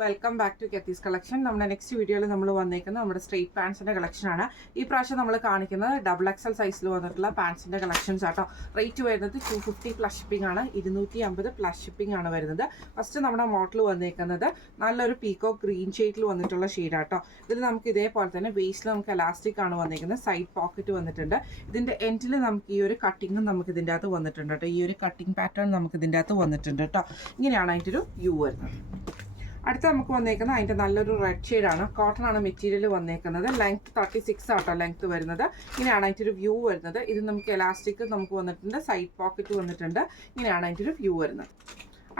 Welcome back to Kethees collection. നമ്മുടെ next വീഡിയോയിൽ നമ്മൾ വന്നേക്കുന്നത് നമ്മുടെ സ്ട്രെയിറ്റ് പാൻസിൻ്റെ കളക്ഷനാണ്. ഈ പ്രാവശ്യം നമ്മൾ കാണിക്കുന്നത് XXL സൈസിൽ വന്നിട്ടുള്ള പാൻസിൻ്റെ കളക്ഷൻസ് ആട്ടോ. റേറ്റ് വരുന്നത് 250 പ്ലസ് ഷിപ്പിംഗ് ആണ്, 250 പ്ലസ് ഷിപ്പിംഗ് ആണ് വരുന്നത്. ഫസ്റ്റ് നമ്മുടെ മോഡൽ വന്നേക്കുന്നത് നല്ലൊരു പീക്കോ ഗ്രീൻ ഷെയ്ഡിൽ വന്നിട്ടുള്ള ഷെയ്ഡാട്ടോ. ഇതിൽ നമുക്ക് ഇതേപോലെ തന്നെ വേസ്റ്റിൽ നമുക്ക് എലാസ്റ്റിക് ആണ് വന്നിരിക്കുന്നത്, സൈഡ് പോക്കറ്റ് വന്നിട്ടുണ്ട്. ഇതിൻ്റെ എൻഡിൽ നമുക്ക് ഈ ഒരു കട്ടിങ്ങും നമുക്ക് ഇതിൻ്റെ അകത്ത് വന്നിട്ടുണ്ട് കേട്ടോ. ഈ ഒരു കട്ടിങ് പാറ്റേൺ നമുക്ക് ഇതിൻ്റെ അകത്ത് വന്നിട്ടുണ്ട് കേട്ടോ. ഇങ്ങനെയാണ് അതിൻ്റെ ഒരു വ്യൂ വരുന്നത്. അടുത്ത നമുക്ക് വന്നേക്കുന്നത് അതിൻ്റെ നല്ലൊരു റെഡ് ഷെയ്ഡാണ്, കോട്ടൺ ആണ് മെറ്റീരിയൽ വന്നേക്കുന്നത്. ലെങ്ത് 36 ആട്ടോ ലെങ്ത് വരുന്നത്. ഇങ്ങനെയാണ് അതിൻ്റെ ഒരു വ്യൂ വരുന്നത്. ഇത് നമുക്ക് എലാസ്റ്റിക് നമുക്ക് വന്നിട്ടുണ്ട്, സൈഡ് പോക്കറ്റ് വന്നിട്ടുണ്ട്. ഇങ്ങനെയാണ് അതിൻ്റെ ഒരു വ്യൂ വരുന്നത്.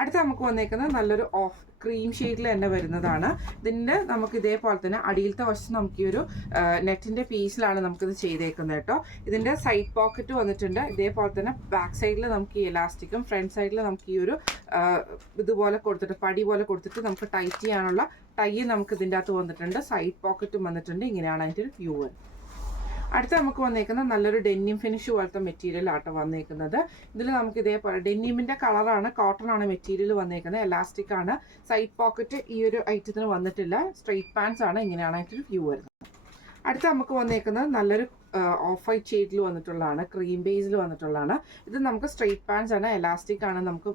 അടുത്ത നമുക്ക് വന്നേക്കുന്നത് നല്ലൊരു ഓഫ് ക്രീം ഷെയ്ഡിൽ തന്നെ വരുന്നതാണ്. ഇതിൻ്റെ നമുക്ക് ഇതേപോലെ തന്നെ അടിയിലത്തെ വശത്ത് നമുക്ക് ഈ ഒരു നെറ്റിൻ്റെ പീസിലാണ് നമുക്കിത് ചെയ്തേക്കുന്നത് കേട്ടോ. ഇതിൻ്റെ സൈഡ് പോക്കറ്റ് വന്നിട്ടുണ്ട്. ഇതേപോലെ തന്നെ ബാക്ക് സൈഡിൽ നമുക്ക് ഈ എലാസ്റ്റിക്കും ഫ്രണ്ട് സൈഡിൽ നമുക്ക് ഈ ഒരു ഇതുപോലെ കൊടുത്തിട്ട് പടി പോലെ കൊടുത്തിട്ട് നമുക്ക് ടൈറ്റ് ചെയ്യാനുള്ള ടൈ നമുക്ക് ഇതിൻ്റെ അകത്ത് വന്നിട്ടുണ്ട്. സൈഡ് പോക്കറ്റും വന്നിട്ടുണ്ട്. ഇങ്ങനെയാണ് അതിൻ്റെ ഒരു വ്യൂ വരുന്നത്. അടുത്ത നമുക്ക് വന്നേക്കുന്നത് നല്ലൊരു ഡെന്നിം ഫിനിഷ് പോലത്തെ മെറ്റീരിയൽ ആട്ടോ വന്നേക്കുന്നത്. ഇതിൽ നമുക്ക് ഇതേപോലെ ഡെന്നിമിൻ്റെ കളറാണ്, കോട്ടൺ ആണ് മെറ്റീരിയൽ വന്നേക്കുന്നത്, എലാസ്റ്റിക് ആണ്. സൈഡ് പോക്കറ്റ് ഈ ഒരു ഐറ്റത്തിന് വന്നിട്ടില്ല, സ്ട്രെയിറ്റ് പാൻസ് ആണ്. ഇങ്ങനെയാണ് അതിൻ്റെ വ്യൂ വരുന്നത്. അടുത്ത നമുക്ക് വന്നേക്കുന്നത് നല്ലൊരു ഓഫ് വൈറ്റ് ഷെയ്ഡിൽ വന്നിട്ടുള്ളതാണ്, ക്രീം ബേസിൽ വന്നിട്ടുള്ളതാണ്. ഇത് നമുക്ക് സ്ട്രെയിറ്റ് പാൻസ് ആണ്, എലാസ്റ്റിക് ആണ് നമുക്ക്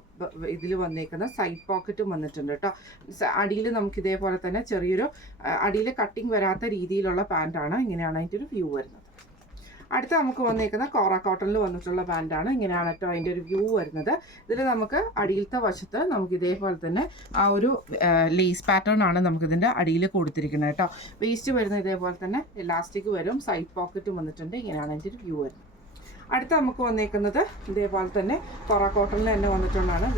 ഇതിൽ വന്നേക്കുന്നത്. സൈഡ് പോക്കറ്റും വന്നിട്ടുണ്ട് കേട്ടോ. അടിയിൽ നമുക്ക് ഇതേപോലെ തന്നെ ചെറിയൊരു അടിയിൽ കട്ടിങ് വരാത്ത രീതിയിലുള്ള പാൻറ്റാണ്. ഇങ്ങനെയാണ് അതിൻ്റെ ഒരു വ്യൂ വരുന്നത്. അടുത്ത നമുക്ക് വന്നേക്കുന്ന കോറ കോട്ടണിൽ വന്നിട്ടുള്ള പാൻറ്റാണ്. ഇങ്ങനെയാണ് കേട്ടോ അതിൻ്റെ ഒരു വ്യൂ വരുന്നത്. ഇതിൽ നമുക്ക് അടിയിലത്തെ വശത്ത് നമുക്ക് ഇതേപോലെ തന്നെ ആ ഒരു ലേസ് പാറ്റേൺ ആണ് നമുക്കിതിൻ്റെ അടിയിൽ കൊടുത്തിരിക്കുന്നത് കേട്ടോ. വേസ്റ്റ് വരുന്നത് ഇതേപോലെ തന്നെ എലാസ്റ്റിക് വരും, സൈഡ് പോക്കറ്റും വന്നിട്ടുണ്ട്. ഇങ്ങനെയാണ് അതിൻ്റെ ഒരു വ്യൂ വരുന്നത്. അടുത്ത നമുക്ക് വന്നേക്കുന്നത് ഇതേപോലെ തന്നെ കോറ കോട്ടണിൽ തന്നെ വന്നിട്ടുള്ളതാണ്.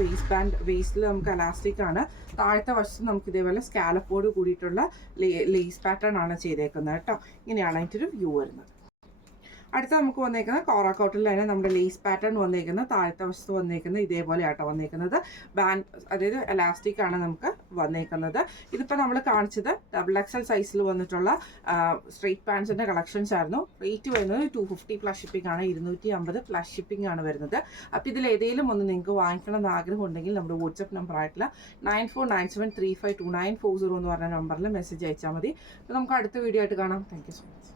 വേസ്റ്റിൽ നമുക്ക് എലാസ്റ്റിക് ആണ്. താഴത്തെ വശത്ത് നമുക്ക് ഇതേപോലെ സ്കാലപ്പോട് കൂടിയിട്ടുള്ള ലേസ് പാറ്റേൺ ആണ് ചെയ്തേക്കുന്നത് കേട്ടോ. ഇങ്ങനെയാണ് അതിൻ്റെ ഒരു വ്യൂ വരുന്നത്. അടുത്ത നമുക്ക് വന്നേക്കുന്നത് കോറ കോട്ടണിൽ തന്നെ നമ്മുടെ ലേസ് പാറ്റേൺ വന്നേക്കുന്നത്. താഴത്തെ വശത്ത് വന്നേക്കുന്നത് ഇതേപോലെ ആട്ടോ വന്നേക്കുന്നത്. അതായത് എലാസ്റ്റിക് ആണ് നമുക്ക് വന്നേക്കുന്നത്. ഇതിപ്പോൾ നമ്മൾ കാണിച്ചത് XXL സൈസിൽ വന്നിട്ടുള്ള സ്ട്രെയിറ്റ് പാൻസിൻ്റെ കളക്ഷൻസ് ആയിരുന്നു. റേറ്റ് വരുന്നത് 250 പ്ലസ് ഷിപ്പിംഗ് ആണ്, 250 പ്ലസ് ഷിപ്പിംഗ് ആണ് വരുന്നത്. അപ്പോൾ ഇതിൽ ഏതെങ്കിലും ഒന്ന് നിങ്ങൾക്ക് വാങ്ങിക്കണം എന്ന് ആഗ്രഹം ഉണ്ടെങ്കിൽ നമ്മുടെ വാട്സപ്പ് നമ്പർ ആയിട്ടുള്ള 9497352940 എന്ന് പറഞ്ഞ നമ്പറിൽ മെസ്സേജ് അയച്ചാൽ മതി. അപ്പോൾ നമുക്ക് അടുത്ത വീഡിയോ ആയിട്ട് കാണാം. Thank you so much.